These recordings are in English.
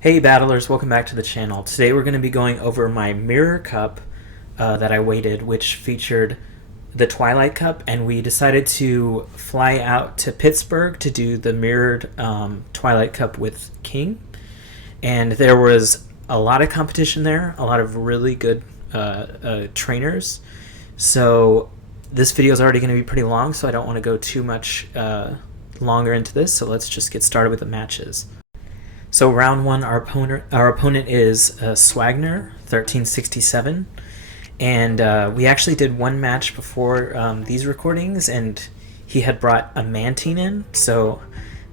Hey battlers, welcome back to the channel. Today we're going to be going over my Mirror Cup that I weighted, which featured the Twilight Cup, and we decided to fly out to Pittsburgh to do the mirrored Twilight Cup with Kieng. And there was a lot of competition there, a lot of really good trainers. So this video is already going to be pretty long, so I don't want to go too much longer into this. So let's just get started with the matches. So round one, our opponent is Swagner, 1367, and we actually did one match before these recordings, and he had brought a Mantine in, so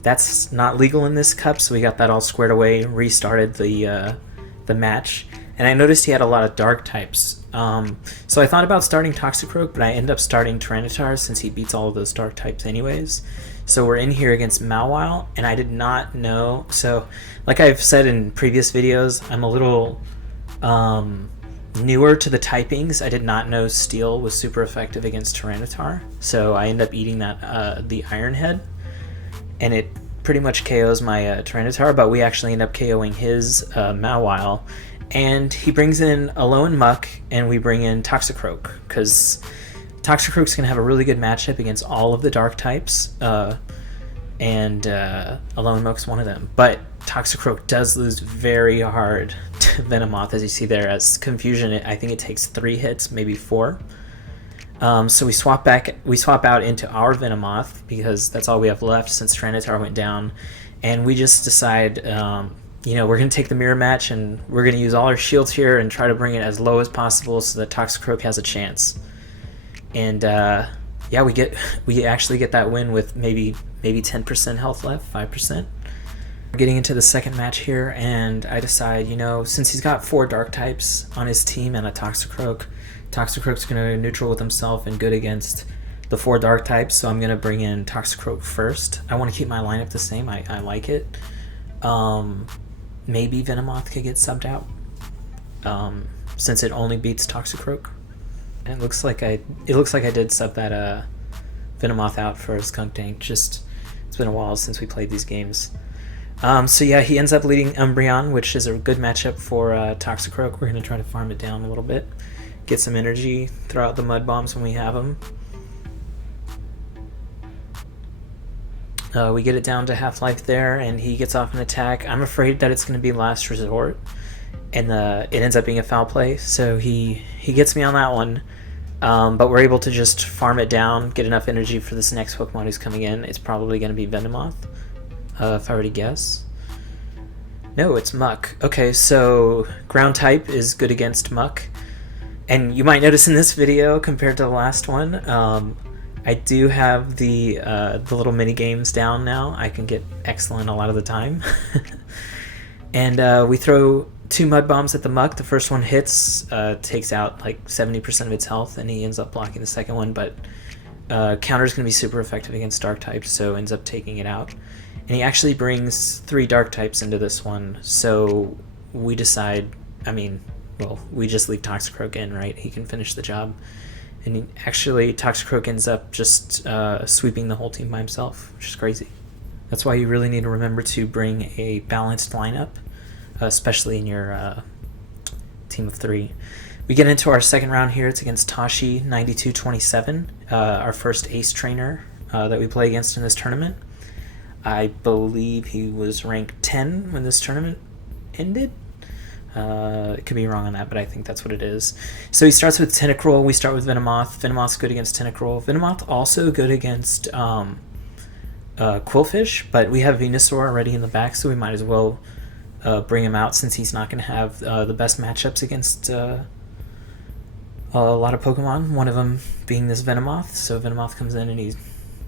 that's not legal in this cup. So we got that all squared away, restarted the match, and I noticed he had a lot of dark types. So I thought about starting Toxicroak, but I ended up starting Tyranitar since he beats all of those dark types anyways. So we're in here against Mawile, and I did not know. So, like I've said in previous videos, I'm a little newer to the typings. I did not know Steel was super effective against Tyranitar, so I end up eating that the Iron Head, and it pretty much KOs my Tyranitar. But we actually end up KOing his Mawile, and he brings in Alolan Muck, and we bring in Toxicroak because Toxicroak's going to have a really good matchup against all of the dark types, and Alolan Muck's one of them. But Toxicroak does lose very hard to Venomoth, as you see there. As Confusion, I think it takes 3 hits, maybe 4. So we swap out into our Venomoth because that's all we have left since Tyranitar went down, and we just decide, we're going to take the mirror match, and we're going to use all our shields here and try to bring it as low as possible so that Toxicroak has a chance. And yeah, we actually get that win with maybe 10% health left, 5%. We're getting into the second match here, and I decide, since he's got 4 dark types on his team and a Toxicroak, Toxicroak's going to neutral with himself and good against the 4 dark types, so I'm going to bring in Toxicroak first. I want to keep my lineup the same. I like it. Maybe Venomoth could get subbed out since it only beats Toxicroak. It looks like I did sub that Venomoth out for a Skunk Tank. Just it's been a while since we played these games. So yeah, he ends up leading Umbreon, which is a good matchup for Toxicroak. We're gonna try to farm it down a little bit, get some energy, throw out the mud bombs when we have them. We get it down to half-life there, and he gets off an attack. I'm afraid that it's going to be last resort, and it ends up being a foul play, so he gets me on that one. But we're able to just farm it down, get enough energy for this next Pokemon who's coming in. It's probably going to be Venomoth, if I were to guess. No, it's Muck. Okay, so ground type is good against Muck. And you might notice in this video, compared to the last one, I do have the little mini games down now. I can get excellent a lot of the time. And we throw 2 mud bombs at the Muck. The first one hits, takes out like 70% of its health, and he ends up blocking the second one. But counter's going to be super effective against dark types, so ends up taking it out. And he actually brings 3 dark types into this one, so we decide, we just leave Toxicroak in, right? He can finish the job. And actually, Toxicroak ends up just sweeping the whole team by himself, which is crazy. That's why you really need to remember to bring a balanced lineup, especially in your team of 3. We get into our second round here. It's against Tashi, 9227, our first ace trainer that we play against in this tournament. I believe he was ranked 10 when this tournament ended. It could be wrong on that, but I think that's what it is. So he starts with Tentacruel. We start with Venomoth. Venomoth's good against Tentacruel. Venomoth also good against Quillfish, but we have Venusaur already in the back, so we might as well bring him out since he's not going to have the best matchups against a lot of Pokemon, one of them being this Venomoth. So Venomoth comes in and he's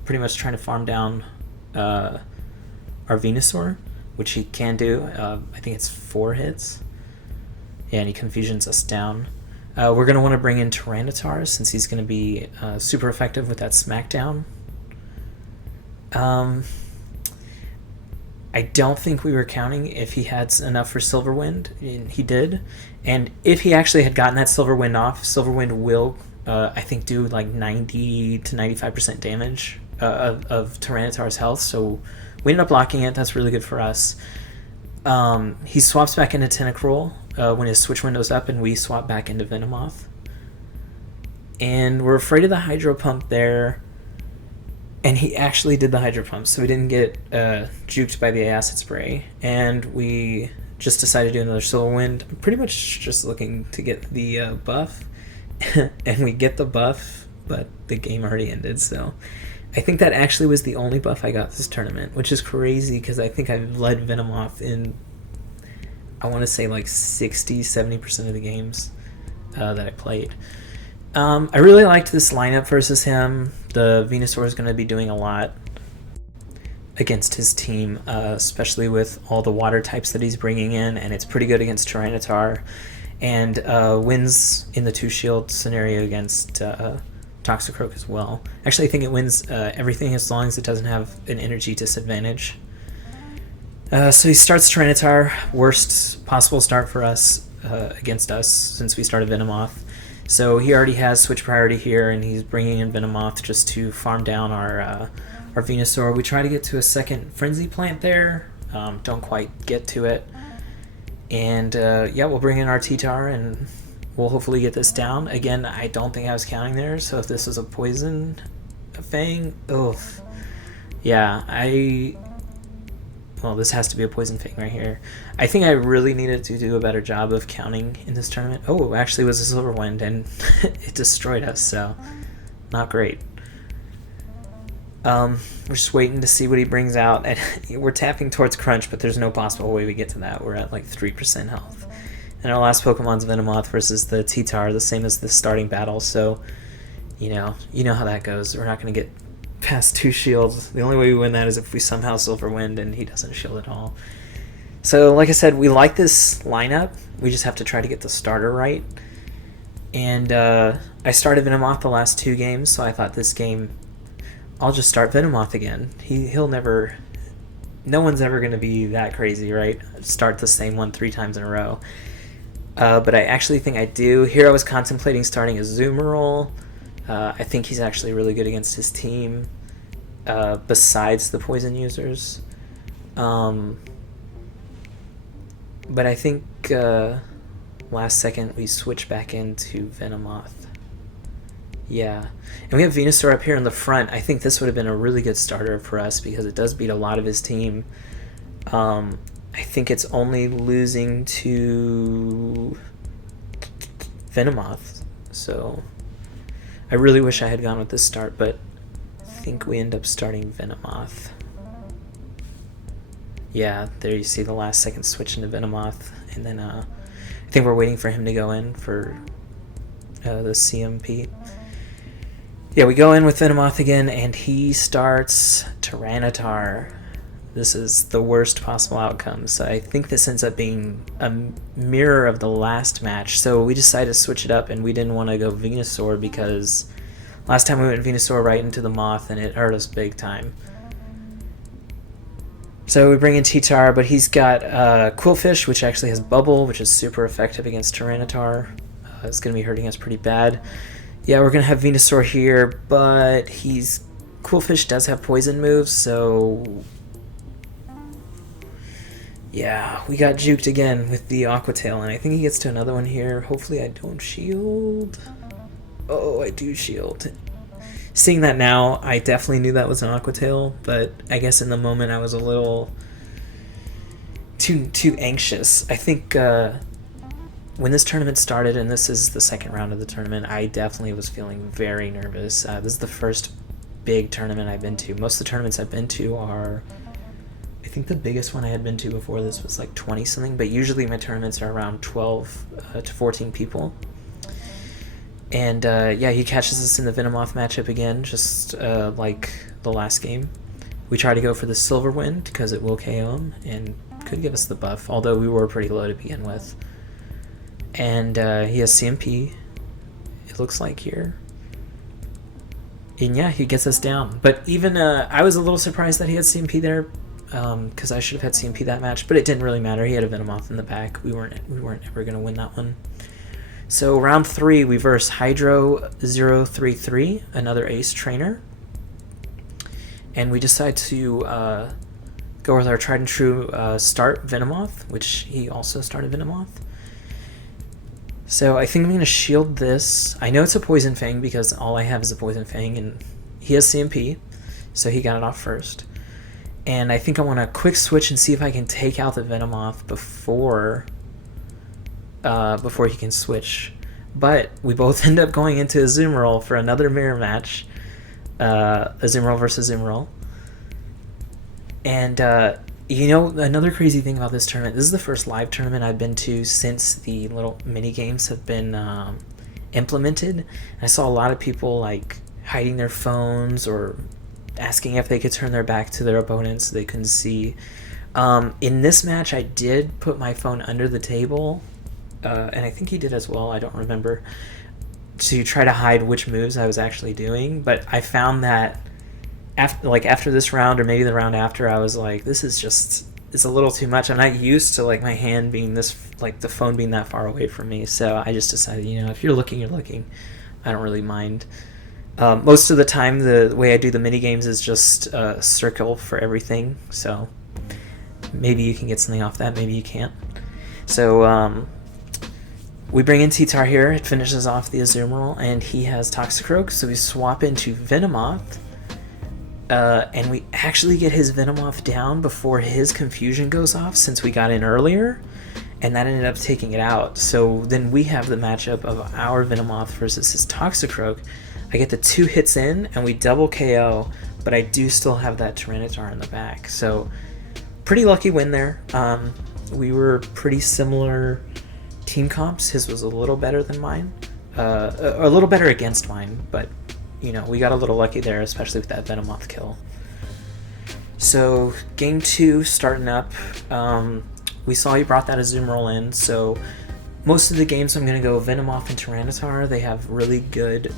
pretty much trying to farm down our Venusaur, which he can do. I think it's 4 hits. Yeah, and he confusions us down. We're going to want to bring in Tyranitar since he's going to be super effective with that Smackdown. I don't think we were counting if he had enough for Silverwind, and he did. And if he actually had gotten that Silverwind off, Silverwind will, I think, do like 90 to 95% damage of Tyranitar's health, so we ended up blocking it. That's really good for us. He swaps back into Tentacruel when his switch window's up, and we swap back into Venomoth. And we're afraid of the Hydro Pump there. And he actually did the Hydro Pump, so we didn't get juked by the Acid Spray. And we just decided to do another Silver Wind. I'm pretty much just looking to get the buff. And we get the buff, but the game already ended, so... I think that actually was the only buff I got this tournament, which is crazy because I think I've led Venomoth in, I want to say like 60-70% of the games that I played. I really liked this lineup versus him. The Venusaur is going to be doing a lot against his team, especially with all the water types that he's bringing in, and it's pretty good against Tyranitar, and wins in the 2-shield scenario against... Toxicroak as well. Actually, I think it wins everything as long as it doesn't have an energy disadvantage. So he starts Tyranitar, worst possible start for us against us since we started Venomoth. So he already has switch priority here, and he's bringing in Venomoth just to farm down our Venusaur. We try to get to a second Frenzy Plant there, don't quite get to it. And yeah, we'll bring in our T-Tar and we'll hopefully get this down. Again, I don't think I was counting there, so if this was a Poison Fang, oof. Yeah, well, this has to be a Poison Fang right here. I think I really needed to do a better job of counting in this tournament. Oh, it actually was a Silver Wind, and it destroyed us, so not great. We're just waiting to see what he brings out, and we're tapping towards Crunch, but there's no possible way we get to that. We're at like 3% health. And our last Pokemon's Venomoth versus the T-Tar, the same as the starting battle, so you know how that goes. We're not going to get past 2 shields. The only way we win that is if we somehow Silver Wind and he doesn't shield at all. So like I said, we like this lineup. We just have to try to get the starter right. And I started Venomoth the last 2 games, so I thought this game I'll just start Venomoth again. He'll never... No one's ever going to be that crazy, right? Start the same one 3 times in a row. But I actually think I do. Here I was contemplating starting a Zoomerol. I think he's actually really good against his team, besides the poison users. But I think last second we switch back into Venomoth. Yeah. And we have Venusaur up here in the front. I think this would have been a really good starter for us because it does beat a lot of his team. I think it's only losing to Venomoth, so I really wish I had gone with this start, but I think we end up starting Venomoth. Yeah, there you see the last second switch into Venomoth, and then I think we're waiting for him to go in for the CMP. Yeah, we go in with Venomoth again, and he starts Tyranitar. This is the worst possible outcome, so I think this ends up being a mirror of the last match. So we decided to switch it up, and we didn't want to go Venusaur because last time we went Venusaur right into the Moth, and it hurt us big time. So we bring in T-Tar, but he's got Quillfish, which actually has Bubble, which is super effective against Tyranitar. It's going to be hurting us pretty bad. Yeah, we're going to have Venusaur here, but Quillfish does have poison moves, so... Yeah, we got juked again with the Aqua Tail, and I think he gets to another one here. Hopefully I don't shield. Oh, I do shield. Seeing that now, I definitely knew that was an Aqua Tail, but I guess in the moment I was a little too anxious. I think when this tournament started, and this is the second round of the tournament, I definitely was feeling very nervous. This is the first big tournament I've been to. Most of the tournaments I've been to are... I think the biggest one I had been to before this was like 20 something, but usually my tournaments are around 12 to 14 people. And yeah, he catches us in the Venomoth matchup again, just like the last game. We try to go for the Silver Wind because it will KO him and could give us the buff, although we were pretty low to begin with. And he has CMP, it looks like here. And yeah, he gets us down. But even I was a little surprised that he had CMP there, because I should have had CMP that match, but it didn't really matter. He had a Venomoth in the back. We weren't ever going to win that one. So round 3, we verse Hydro 033, another ace trainer. And we decide to go with our tried and true start Venomoth, which he also started Venomoth. So I think I'm going to shield this. I know it's a Poison Fang because all I have is a Poison Fang, and he has CMP, so he got it off first. And I think I want to quick switch and see if I can take out the Venomoth before he can switch. But we both end up going into Azumarill for another mirror match, Azumarill versus Azumarill. And you know, another crazy thing about this tournament, this is the first live tournament I've been to since the little mini games have been implemented. I saw a lot of people like hiding their phones or asking if they could turn their back to their opponents so they couldn't see. In this match, I did put my phone under the table, and I think he did as well, I don't remember, to try to hide which moves I was actually doing. But I found that after this round, or maybe the round after, I was like, this is just, it's a little too much. I'm not used to like my hand being this, like the phone being that far away from me. So I just decided, you know, if you're looking, you're looking. I don't really mind. Most of the time, the way I do the mini games is just a circle for everything. So maybe you can get something off that, maybe you can't. So we bring in T-Tar here. It finishes off the Azumarill, and he has Toxicroak. So we swap into Venomoth. And we actually get his Venomoth down before his Confusion goes off, since we got in earlier, and that ended up taking it out. So then we have the matchup of our Venomoth versus his Toxicroak. I get the 2 hits in, and we double KO, but I do still have that Tyranitar in the back. So pretty lucky win there. We were pretty similar team comps. His was a little better than mine, a little better against mine, but you know, we got a little lucky there, especially with that Venomoth kill. So game 2 starting up. We saw you brought that Azumarill in, so most of the games I'm going to go Venomoth and Tyranitar. They have really good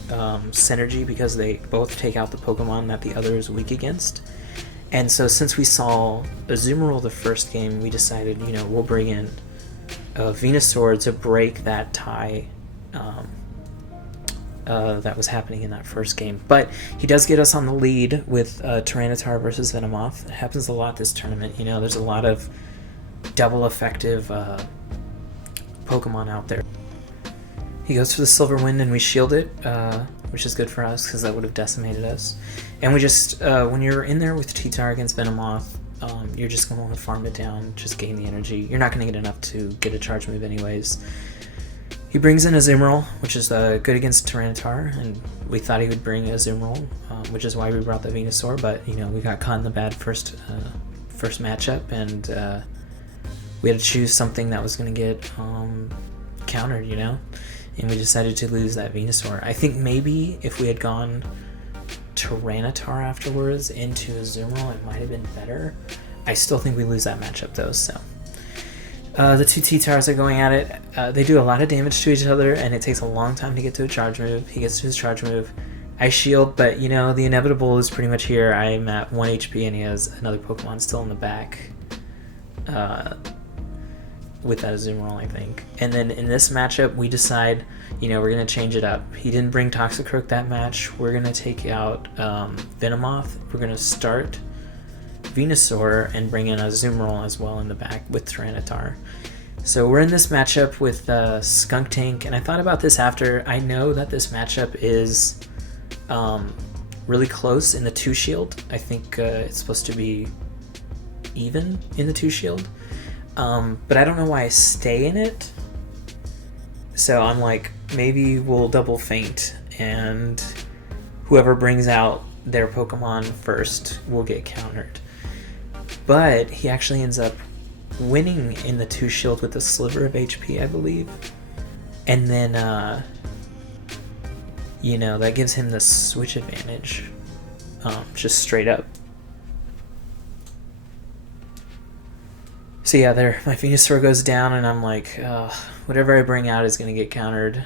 synergy because they both take out the Pokemon that the other is weak against. And so since we saw Azumarill the first game, we decided, you know, we'll bring in Venusaur to break that tie that was happening in that first game. But he does get us on the lead with Tyranitar versus Venomoth. It happens a lot this tournament. You know, there's a lot of double effective Pokemon out there. He goes for the Silver Wind, and we shield it, which is good for us because that would have decimated us. And we just, when you're in there with T-Tar against Venomoth, you're just going to farm it down, just gain the energy. You're not going to get enough to get a charge move anyways. He brings in Azumarill, which is good against Tyranitar, and we thought he would bring Azumarill, which is why we brought the Venusaur, but you know, we got caught in the bad first matchup, and we had to choose something that was going to get countered, you know, and we decided to lose that Venusaur. I think maybe if we had gone Tyranitar afterwards into Azumarill, it might have been better. I still think we lose that matchup though, so. The 2 T-Tars are going at it. They do a lot of damage to each other, and it takes a long time to get to a charge move. He gets to his charge move. I shield, but you know, the inevitable is pretty much here. I'm at 1 HP, and he has another Pokemon still in the back with that Azumarill, I think. And then in this matchup, we decide, you know, we're going to change it up. He didn't bring Toxicroak that match. We're going to take out Venomoth. We're going to start Venusaur and bring in Azumarill as well in the back with Tyranitar. So we're in this matchup with Skuntank, and I thought about this after. I know that this matchup is really close in the 2 shield. I think it's supposed to be even in the 2 shield, but I don't know why I stay in it. So I'm like, maybe we'll double feint, and whoever brings out their Pokemon first will get countered. But he actually ends up winning in the 2 shield with a sliver of HP, I believe. And then, you know, that gives him the switch advantage, just straight up. So yeah, there, my Venusaur goes down, and I'm like, whatever I bring out is going to get countered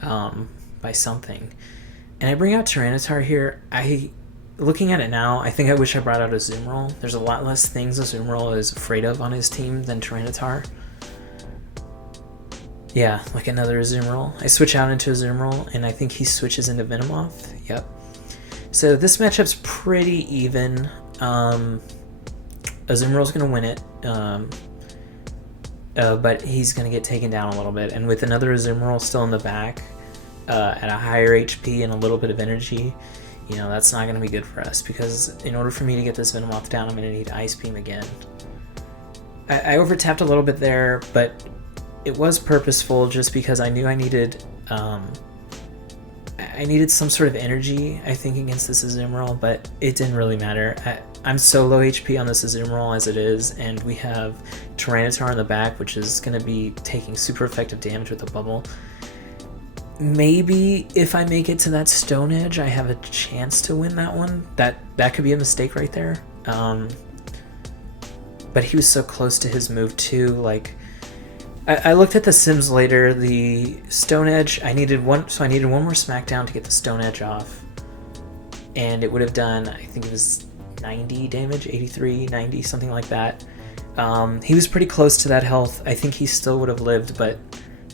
by something. And I bring out Tyranitar here. Looking at it now, I think I wish I brought out Azumarill. There's a lot less things Azumarill is afraid of on his team than Tyranitar. Yeah, like another Azumarill. I switch out into Azumarill, and I think he switches into Venomoth. Yep. So this matchup's pretty even. Azumarill's going to win it, but he's going to get taken down a little bit. And with another Azumarill still in the back, at a higher HP and a little bit of energy, you know, that's not going to be good for us, because in order for me to get this Venomoth down, I'm going to need Ice Beam again. I overtapped a little bit there, but it was purposeful just because I knew I needed some sort of energy, I think, against this Azumarill, but it didn't really matter. I'm so low HP on this Azumarill as it is, and we have Tyranitar in the back, which is going to be taking super effective damage with the bubble. Maybe if I make it to that Stone Edge, I have a chance to win that one. That could be a mistake right there. But he was so close to his move too. Like, I looked at the sims later. The Stone Edge, I needed one more Smackdown to get the Stone Edge off, and it would have done, I think it was 90 damage, 83, 90, something like that. He was pretty close to that health. I think he still would have lived, but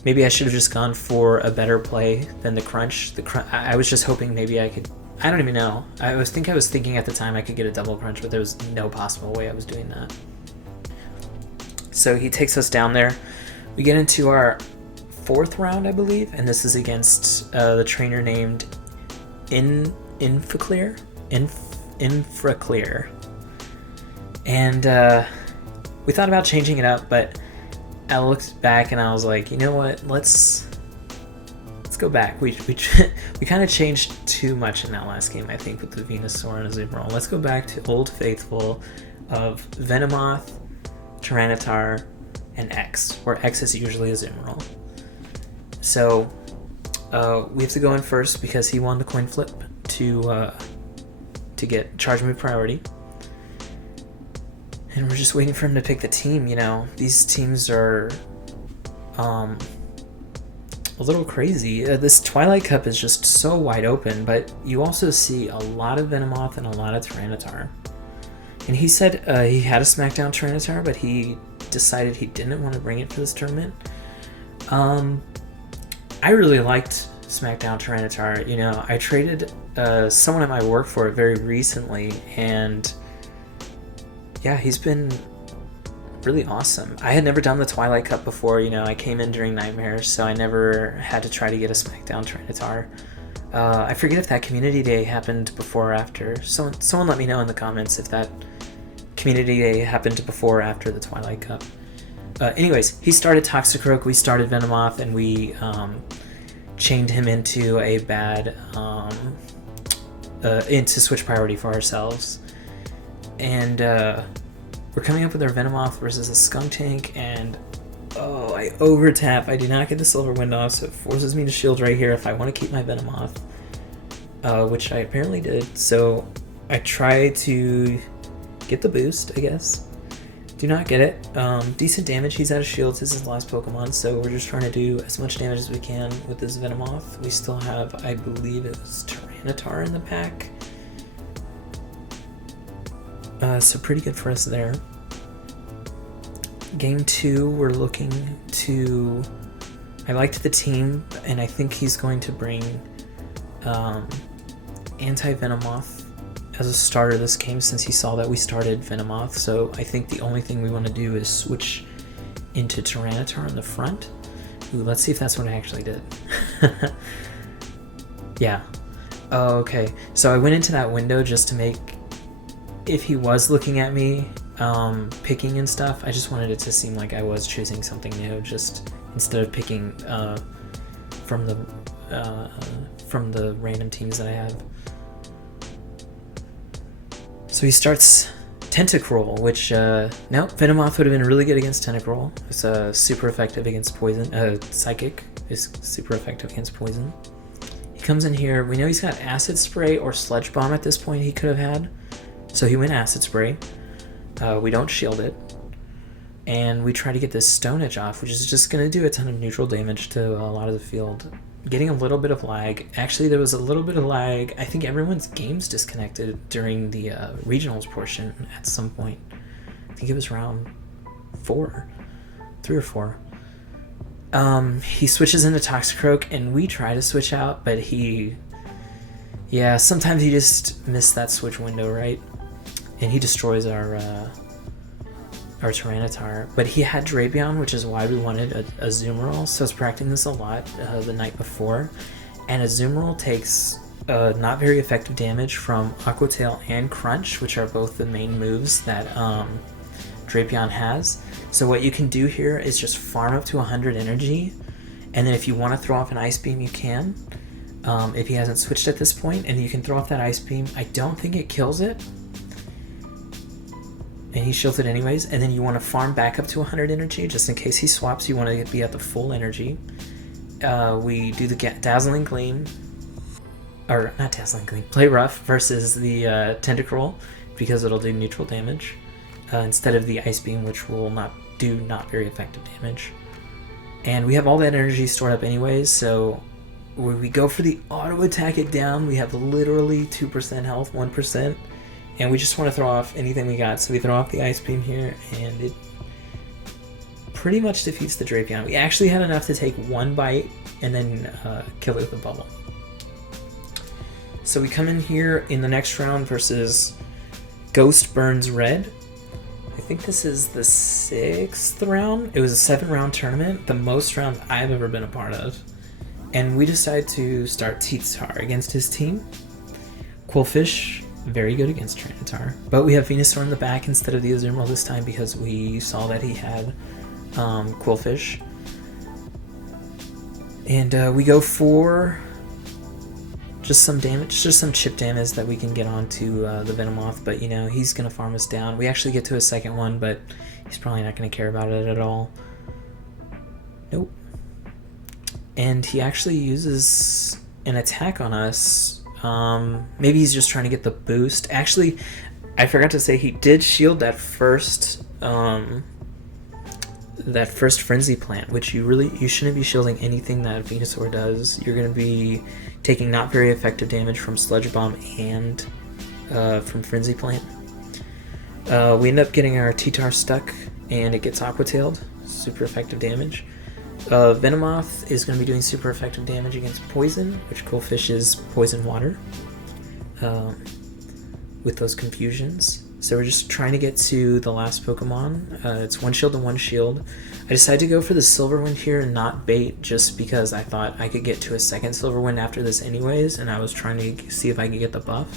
maybe I should have just gone for a better play than the crunch. I was just hoping maybe I could. I don't even know. I was thinking at the time I could get a double crunch, but there was no possible way I was doing that. So he takes us down there. We get into our 4th round, I believe, and this is against the trainer named Infraclear. And we thought about changing it up, but I looked back and I was like, you know what? Let's go back. We kind of changed too much in that last game, I think, with the Venusaur and Azumarill. Let's go back to Old Faithful of Venomoth, Tyranitar, and X, where X is usually Azumarill. So we have to go in first because he won the coin flip to get Charge Move priority. And we're just waiting for him to pick the team, you know. These teams are a little crazy. This Twilight Cup is just so wide open, but you also see a lot of Venomoth and a lot of Tyranitar. And he said he had a Smackdown Tyranitar, but he decided he didn't want to bring it for this tournament. I really liked Smackdown Tyranitar. You know, I traded someone at my work for it very recently, and yeah, he's been really awesome. I had never done the Twilight Cup before. You know, I came in during Nightmares, so I never had to try to get a Smackdown Tyranitar. I forget if that Community Day happened before or after. Someone let me know in the comments if that Community Day happened before or after the Twilight Cup. Anyways, he started Toxicroak, we started Venomoth, and we chained him into a bad into switch priority for ourselves. And we're coming up with our Venomoth versus a Skunk Tank, and oh, I overtap. I do not get the Silver Wind off, so it forces me to shield right here if I want to keep my Venomoth, which I apparently did. So I try to get the boost, I guess. Do not get it. Decent damage. He's out of shields. This is his last Pokemon, so we're just trying to do as much damage as we can with this Venomoth. We still have, I believe it was Tyranitar in the pack. So pretty good for us there. Game 2, we're looking to... I liked the team, and I think he's going to bring Anti-Venomoth as a starter this game, since he saw that we started Venomoth. So I think the only thing we want to do is switch into Tyranitar in the front. Ooh, let's see if that's what I actually did. Yeah. Oh, okay. So I went into that window just to make... If he was looking at me picking and stuff, I just wanted it to seem like I was choosing something new, just instead of picking from the random teams that I have. So he starts Tentacruel, which no, Venomoth would have been really good against Tentacruel. It's super effective against poison. Psychic is super effective against poison. He comes in here. We know he's got Acid Spray or Sludge Bomb at this point he could have had. So he went Acid Spray. We don't shield it. And we try to get this Stone Edge off, which is just going to do a ton of neutral damage to a lot of the field. Getting a little bit of lag. Actually, there was a little bit of lag. I think everyone's games disconnected during the regionals portion at some point. I think it was round 4. 3 or 4. He switches into Toxicroak, and we try to switch out, but he... Yeah, sometimes you just miss that switch window, right? And he destroys our our Tyranitar, but he had Drapion, which is why we wanted a Azumarill, so I was practicing this a lot the night before, and Azumarill takes not very effective damage from Aqua Tail and Crunch, which are both the main moves that Drapion has. So what you can do here is just farm up to 100 energy, and then if you want to throw off an Ice Beam, you can, if he hasn't switched at this point, and you can throw off that Ice Beam. I don't think it kills it, and he shields it anyways, and then you want to farm back up to 100 energy, just in case he swaps, you want to be at the full energy. We do the Dazzling Gleam, or not Dazzling Gleam, Play Rough versus the Tentacruel, because it'll do neutral damage, instead of the Ice Beam, which will not very effective damage. And we have all that energy stored up anyways, so when we go for the auto attack it down, we have literally 2% health, 1%, and we just want to throw off anything we got. So we throw off the Ice Beam here, and it pretty much defeats the Drapion. We actually had enough to take one bite and then kill it with a bubble. So we come in here in the next round versus Ghost Burns Red. I think this is the 6th round. It was a 7-round tournament, the most round I've ever been a part of. And we decided to start T-Tar against his team. Quillfish, very good against Tyranitar. But we have Venusaur in the back instead of the Azumarill this time because we saw that he had Quillfish. And we go for just some damage, just some chip damage that we can get onto the Venomoth, but you know, he's going to farm us down. We actually get to a second one, but he's probably not going to care about it at all. Nope. And he actually uses an attack on us. Maybe he's just trying to get the boost. Actually, I forgot to say he did shield that first Frenzy Plant, which you shouldn't be shielding anything that Venusaur does. You're going to be taking not very effective damage from Sludge Bomb and from Frenzy Plant. We end up getting our T-Tar stuck, and it gets Aqua-tailed. Super effective damage. Venomoth is going to be doing super effective damage against Poison, which Quillfish is Poison Water, with those confusions. So we're just trying to get to the last Pokemon. It's one shield and one shield. I decided to go for the Silver Wind here and not bait, just because I thought I could get to a second Silver Wind after this anyways, and I was trying to see if I could get the buff.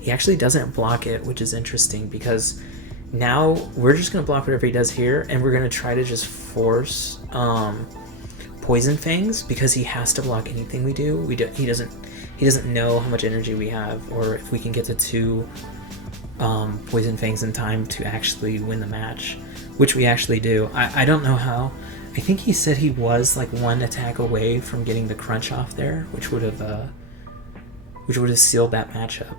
He actually doesn't block it, which is interesting, because now we're just going to block whatever he does here, and we're going to try to just force Poison Fangs, because he has to block anything we do. He doesn't know how much energy we have, or if we can get to 2 Poison Fangs in time to actually win the match, which we actually do. I don't know how. I think he said he was like 1 attack away from getting the Crunch off there, which would have sealed that matchup.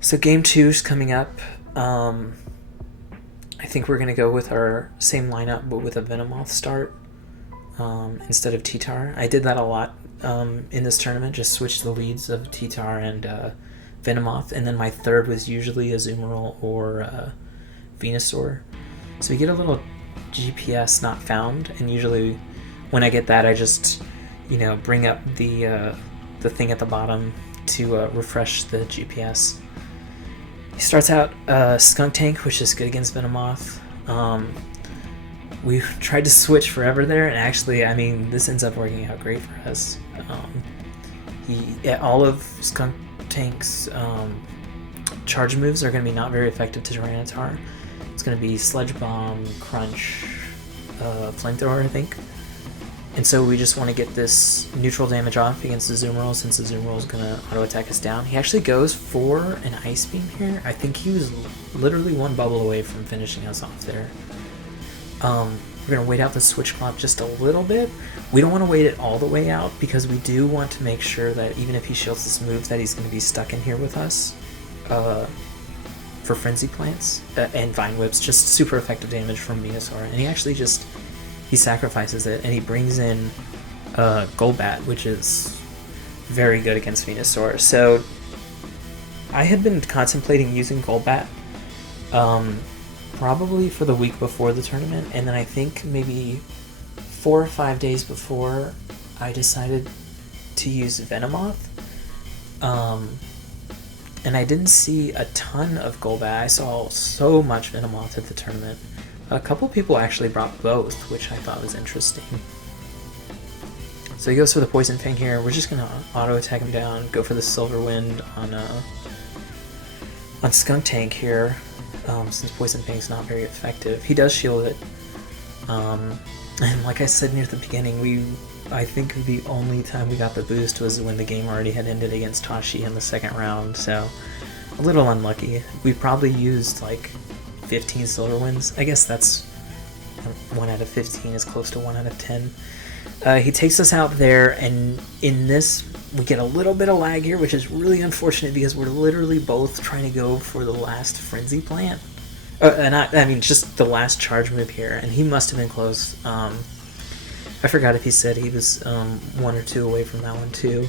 So game 2 is coming up. I think we're gonna go with our same lineup, but with a Venomoth start instead of T-Tar. I did that a lot in this tournament. Just switched the leads of T-Tar and Venomoth, and then my third was usually Azumarill or Venusaur. So we get a little GPS not found, and usually when I get that, I just, you know, bring up the thing at the bottom to refresh the GPS. He starts out Skunk Tank, which is good against Venomoth. We tried to switch forever there, and actually, I mean, this ends up working out great for us. All of Skunk Tank's charge moves are going to be not very effective to Tyranitar. It's going to be Sludge Bomb, Crunch, Flamethrower, I think. And so we just want to get this neutral damage off against Azumarill, since Azumarill is going to auto-attack us down. He actually goes for an Ice Beam here. I think he was literally 1 bubble away from finishing us off there. We're going to wait out the switch clock just a little bit. We don't want to wait it all the way out, because we do want to make sure that even if he shields this move, that he's going to be stuck in here with us for Frenzy Plants and Vine Whips. Just super effective damage from Venusaur. And he actually just, he sacrifices it, and he brings in Golbat, which is very good against Venusaur. So I had been contemplating using Golbat probably for the week before the tournament, and then I think maybe 4 or 5 days before, I decided to use Venomoth And I didn't see a ton of Golbat. I saw so much Venomoth at the tournament. A couple people actually brought both, which I thought was interesting. So he goes for the Poison Fang here. We're just going to auto-attack him down, go for the Silver Wind on Skunk Tank here, since Poison Fang's not very effective. He does shield it. And like I said near the beginning, I think the only time we got the boost was when the game already had ended against Tashi in the second round, so a little unlucky. We probably used like 15 Silver Winds. I guess that's 1 out of 15 is close to 1 out of 10. He takes us out there, and in this we get a little bit of lag here, which is really unfortunate because we're literally both trying to go for the last Frenzy Plant. Just the last charge move here, and he must have been close. I forgot if he said he was 1 or 2 away from that one too.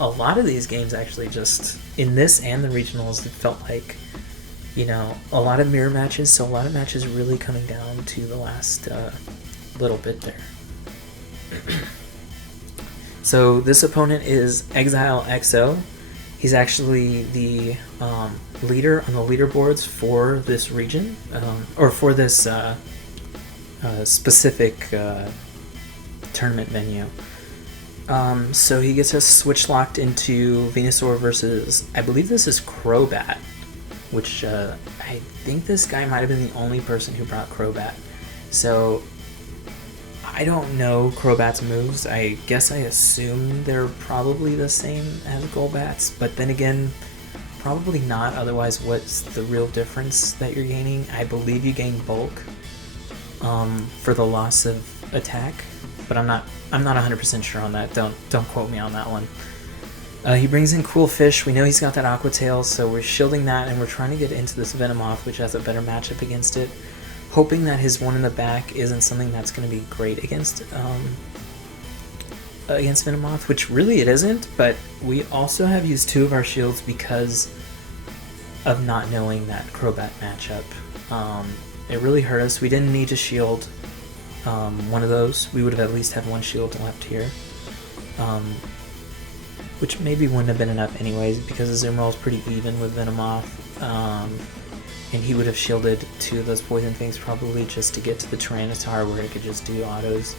A lot of these games actually, just in this and the regionals, it felt like, you know, a lot of mirror matches, so a lot of matches really coming down to the last little bit there. So this opponent is Exile XO. He's actually the leader on the leaderboards for this region, or for this specific tournament venue. So he gets us switch locked into Venusaur versus, I believe this is Crobat, which I think this guy might have been the only person who brought Crobat. So I don't know Crobat's moves. I guess I assume they're probably the same as Golbat's, but then again, probably not. Otherwise, what's the real difference that you're gaining? I believe you gain bulk for the loss of attack, but I'm not 100% sure on that. Don't quote me on that one. He brings in Cool Fish. We know he's got that Aqua Tail, so we're shielding that, and we're trying to get into this Venomoth, which has a better matchup against it. Hoping that his one in the back isn't something that's going to be great against Venomoth, which really it isn't, but we also have used 2 of our shields because of not knowing that Crobat matchup. It really hurt us. We didn't need to shield one of those. We would have at least had 1 shield left here, which maybe wouldn't have been enough anyways because Azumarill is pretty even with Venomoth. And he would have shielded 2 of those poison things probably just to get to the Tyranitar where it could just do autos.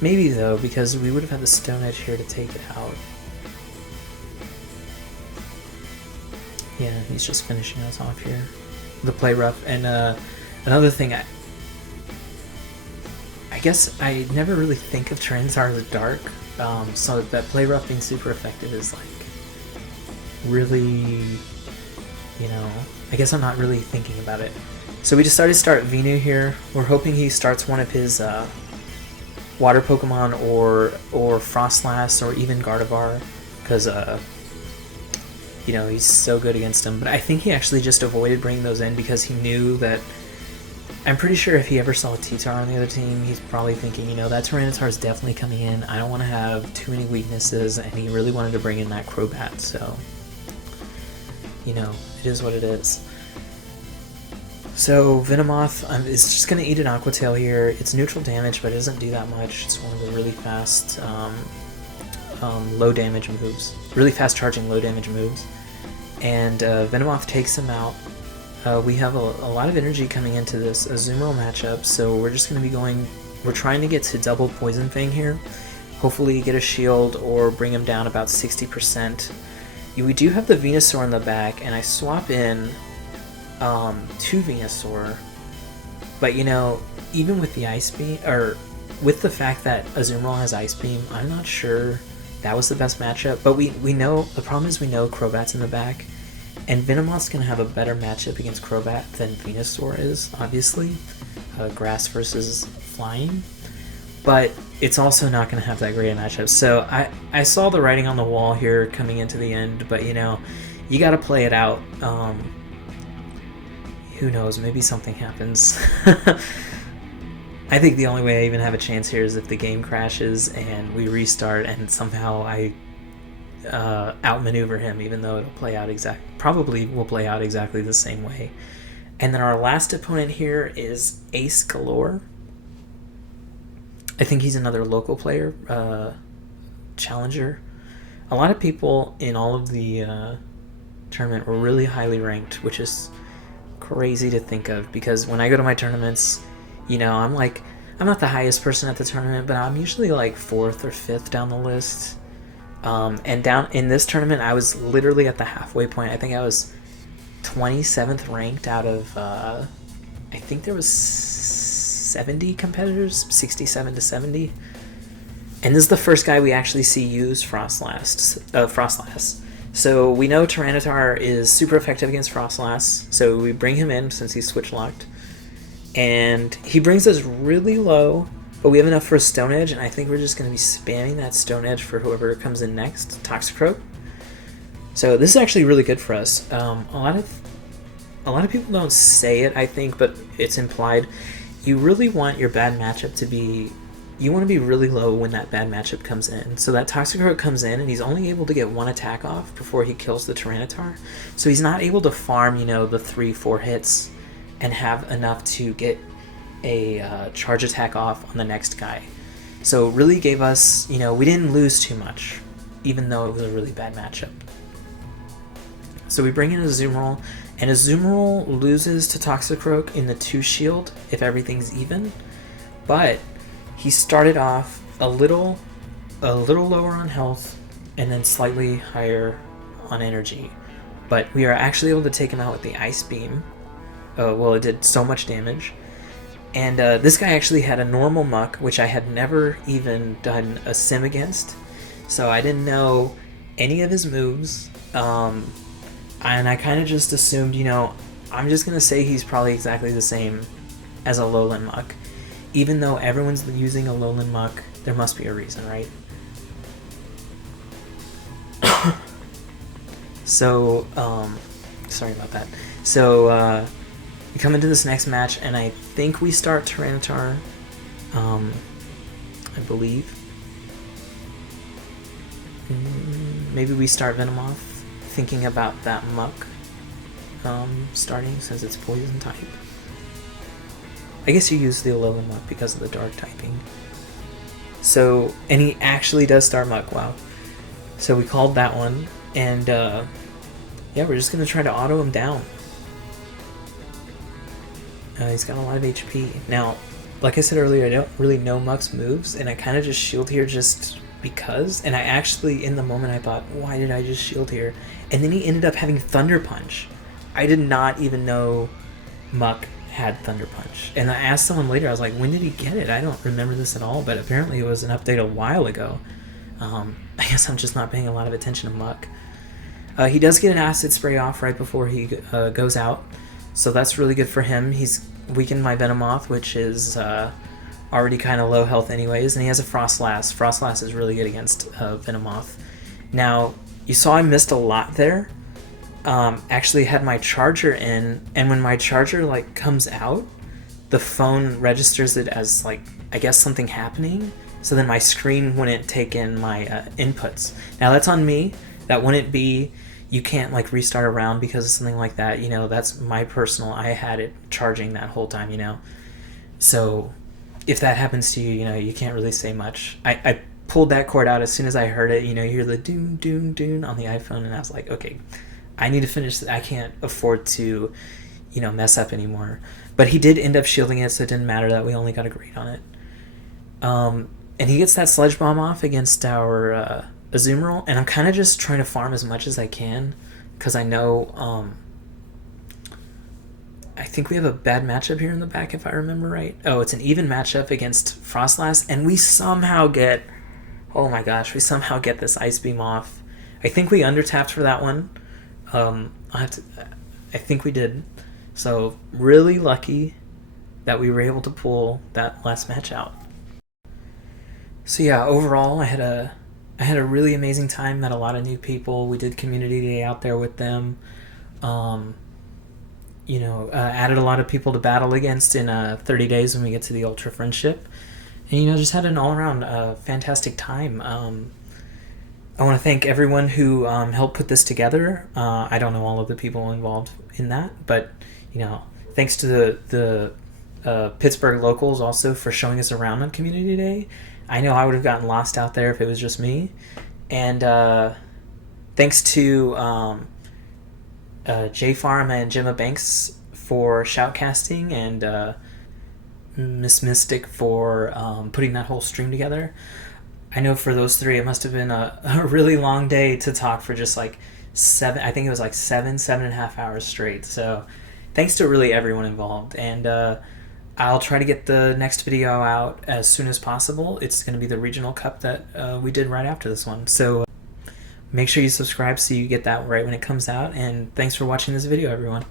Maybe though, because we would have had the Stone Edge here to take it out. Yeah, he's just finishing us off here. The play rough. And another thing, I guess I never really think of Tyranitar as dark, so that play rough being super effective is like really, you know, I guess I'm not really thinking about it. So we decided to start Venu here. We're hoping he starts one of his water Pokemon or Frostlass or even Gardevoir, because you know, he's so good against him. But I think he actually just avoided bringing those in because he knew that, I'm pretty sure if he ever saw a T-Tar on the other team, he's probably thinking, you know, that Tyranitar is definitely coming in. I don't want to have too many weaknesses, and he really wanted to bring in that Crobat, so, you know, it is what it is. So Venomoth is just going to eat an Aqua Tail here. It's neutral damage, but it doesn't do that much. It's one of the really fast low damage moves. Really fast charging low damage moves. And Venomoth takes him out. We have a lot of energy coming into this Azumarill matchup, so we're just going to be going... We're trying to get to double Poison Fang here. Hopefully get a shield or bring him down about 60%. We do have the Venusaur in the back, and I swap in 2 Venusaur, but you know, even with the Ice Beam, or with the fact that Azumarill has Ice Beam, I'm not sure that was the best matchup, but we know, the problem is we know Crobat's in the back, and Venomoth's going to have a better matchup against Crobat than Venusaur is, obviously, grass versus flying, but it's also not going to have that great a matchup. So I saw the writing on the wall here coming into the end, but you know, you got to play it out. Who knows, maybe something happens. I think the only way I even have a chance here is if the game crashes and we restart and somehow I outmaneuver him, even though it'll play out probably will play out exactly the same way. And then our last opponent here is Ace Galore. I think he's another local player, challenger. a lot of people in all of the tournament were really highly ranked, which is crazy to think of, because when I go to my tournaments, I'm not the highest person at the tournament, but I'm usually like 4th or 5th down the list. And down in this tournament, I was literally at the halfway point. I think I was 27th ranked out of I think there was 70 competitors, 67 to 70. And this is the first guy we actually see use Frostlass. So we know Tyranitar is super effective against Frostlass, so we bring him in since he's switch locked. And he brings us really low, but we have enough for a Stone Edge, and I think we're just going to be spamming that Stone Edge for whoever comes in next, Toxicroak. So this is actually really good for us. A lot of people don't say it, I think, but it's implied. You really want your bad matchup to be... You want to be really low when that bad matchup comes in. So that Toxicroak comes in, and he's only able to get one attack off before he kills the Tyranitar. So he's not able to farm, the 3-4 hits and have enough to get a charge attack off on the next guy. So it really gave us, we didn't lose too much, even though it was a really bad matchup. So we bring in a Azumarill, and Azumarill loses to Toxicroak in the 2 shield if everything's even, but he started off a little lower on health and then slightly higher on energy. But we are actually able to take him out with the Ice Beam. Well, it did so much damage. And this guy actually had a normal Muck, which I had never even done a sim against. So I didn't know any of his moves. And I kind of just assumed, I'm just going to say he's probably exactly the same as a Lowland Muck. Even though everyone's using a Lowland Muck, there must be a reason, right? So, sorry about that. So, we come into this next match, and I think we start Tyranitar, I believe. Maybe we start Venomoth, thinking about that Muck starting, since it's poison type. I guess you use the Alolan Muck because of the dark typing. So, and he actually does start Muck, wow. So we called that one, and yeah, we're just going to try to auto him down. He's got a lot of HP. Now, like I said earlier, I don't really know Muck's moves, and I kind of just shield here just because. And I actually, in the moment, I thought, why did I just shield here? And then he ended up having Thunder Punch. I did not even know Muck had Thunder Punch. And I asked someone later, I was like, when did he get it? I don't remember this at all, but apparently it was an update a while ago. I guess I'm just not paying a lot of attention to Muck. He does get an Acid Spray off right before he goes out, so that's really good for him. He's weakened my Venomoth, which is already kind of low health anyways, and he has a Frostlass. Frostlass is really good against Venomoth. Now, you saw I missed a lot there. Actually had my charger in, and when my charger comes out, the phone registers it as I guess something happening, so then my screen wouldn't take in my inputs. Now that's on me. That wouldn't be, you can't restart a round because of something like that, that's my personal, I had it charging that whole time, so if that happens to you, you can't really say much. I pulled that cord out as soon as I heard it, you hear the doon doon doon on the iPhone, and I was like, okay, I need to finish this. I can't afford to, mess up anymore. But he did end up shielding it, so it didn't matter that we only got a grade on it. And he gets that Sludge Bomb off against our Azumarill, and I'm kind of just trying to farm as much as I can, because I know, I think we have a bad matchup here in the back, if I remember right. Oh, it's an even matchup against Frostlass, and we somehow get, oh my gosh, we somehow get this Ice Beam off. I think we undertapped for that one. I think we did. So really lucky that we were able to pull that last match out. So yeah, overall I had a really amazing time. Met a lot of new people. We did community day out there with them. Added a lot of people to battle against in 30 days when we get to the Ultra Friendship, and just had an all around fantastic time. I want to thank everyone who helped put this together. I don't know all of the people involved in that, but thanks to the Pittsburgh locals also for showing us around on Community Day. I know I would have gotten lost out there if it was just me, and Thanks to J Farm and Gemma Banks for shoutcasting, and Miss Mystic for putting that whole stream together. I know for those three, it must have been a really long day to talk for just like seven. I think it was like 7.5 hours straight. So thanks to really everyone involved. And I'll try to get the next video out as soon as possible. It's going to be the regional cup that we did right after this one. So make sure you subscribe so you get that right when it comes out. And thanks for watching this video, everyone.